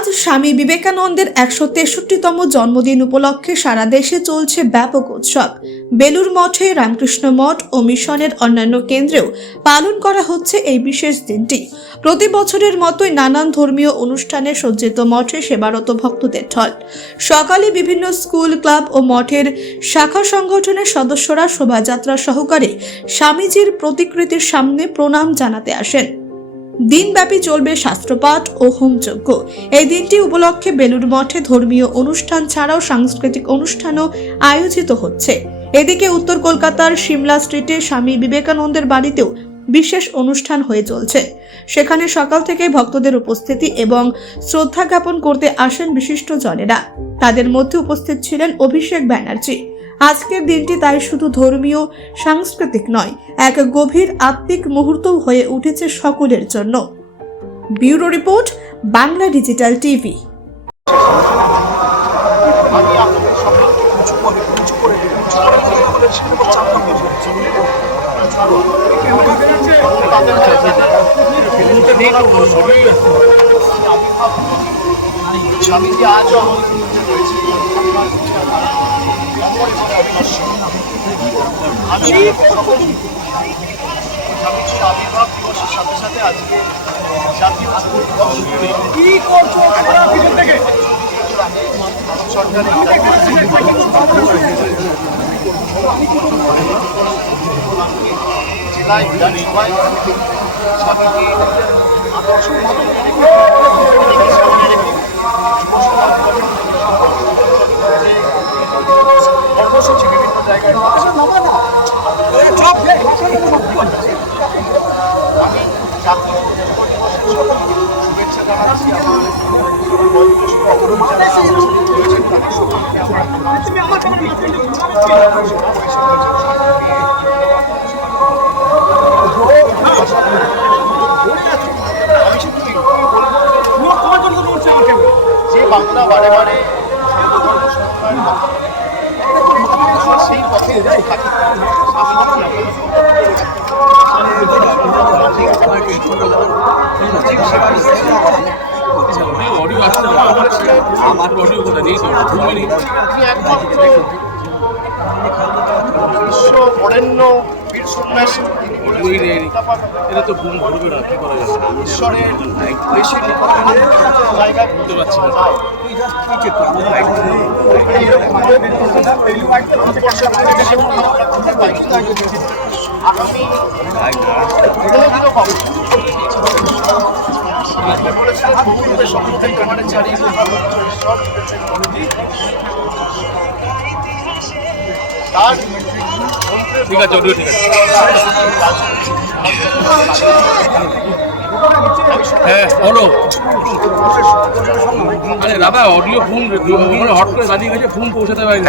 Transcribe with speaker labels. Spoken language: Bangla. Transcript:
Speaker 1: আজ স্বামী বিবেকানন্দের একশো তেষট্টিতম জন্মদিন উপলক্ষে সারা দেশে চলছে ব্যাপক উৎসব। বেলুর মঠে রামকৃষ্ণ মঠ ও মিশনের অন্যান্য কেন্দ্রেও পালন করা হচ্ছে এই বিশেষ দিনটি। প্রতি বছরের মতোই নানান ধর্মীয় অনুষ্ঠানে সজ্জিত মঠে সেবারত ভক্তদের ঢল। সকালে বিভিন্ন স্কুল, ক্লাব ও মঠের শাখা সংগঠনের সদস্যরা শোভাযাত্রা সহকারে স্বামীজির প্রতিকৃতির সামনে প্রণাম জানাতে আসেন। দিনব্যাপী চলবে শাস্ত্রপাঠ ও হোমযজ্ঞ। এই দিনটি উপলক্ষে বেলুর মঠে ধর্মীয় অনুষ্ঠান ছাড়াও সাংস্কৃতিক অনুষ্ঠানও আয়োজিত হচ্ছে। এদিকে উত্তর কলকাতার সিমলা স্ট্রিটে স্বামী বিবেকানন্দের বাড়িতেও বিশেষ অনুষ্ঠান হয়ে চলছে। সেখানে সকাল থেকে ভক্তদের উপস্থিতি এবং শ্রদ্ধা জ্ঞাপন করতে আসেন বিশিষ্ট জনেরা তাদের মধ্যে উপস্থিত ছিলেন অভিষেক ব্যানার্জি। আজকের দিনটি তাই শুধু ধর্মীয়, সাংস্কৃতিক নয়, এক গভীর আত্মিক মুহূর্তও হয়ে উঠেছে সকলের জন্য। Bureau report, Bangla digital TV.
Speaker 2: Swamiji আজও আমি আবির্ভাব দিবসের সাথে সাথে আজকে জাতীয় কি করছ? থেকে সরকারি জেলায় আদর্শ যে বাংলা বারে বারে সেই পথে থাকি
Speaker 3: আসছে আমার
Speaker 2: বিশ্ব বীর সন্ন্যাসী
Speaker 3: রে,
Speaker 2: বলেছিলেন, গীতাপাঠ
Speaker 3: এটা তো না কি করা যাবে?
Speaker 2: ঈশ্বরের দেশের জায়গায়
Speaker 3: বুঝতে পারছি না।
Speaker 2: আগামী। আপনি বলেছিলেন মুহূর্তে সমুদ্রে তোমাদের চারিয়ে তার
Speaker 3: ঠিক আছে অডিও ঠিক আছে। হ্যাঁ বলো। আরে দাদা অডিও ফোন হট করে দাঁড়িয়ে গেছে ফোন পৌঁছাতে পারিনি।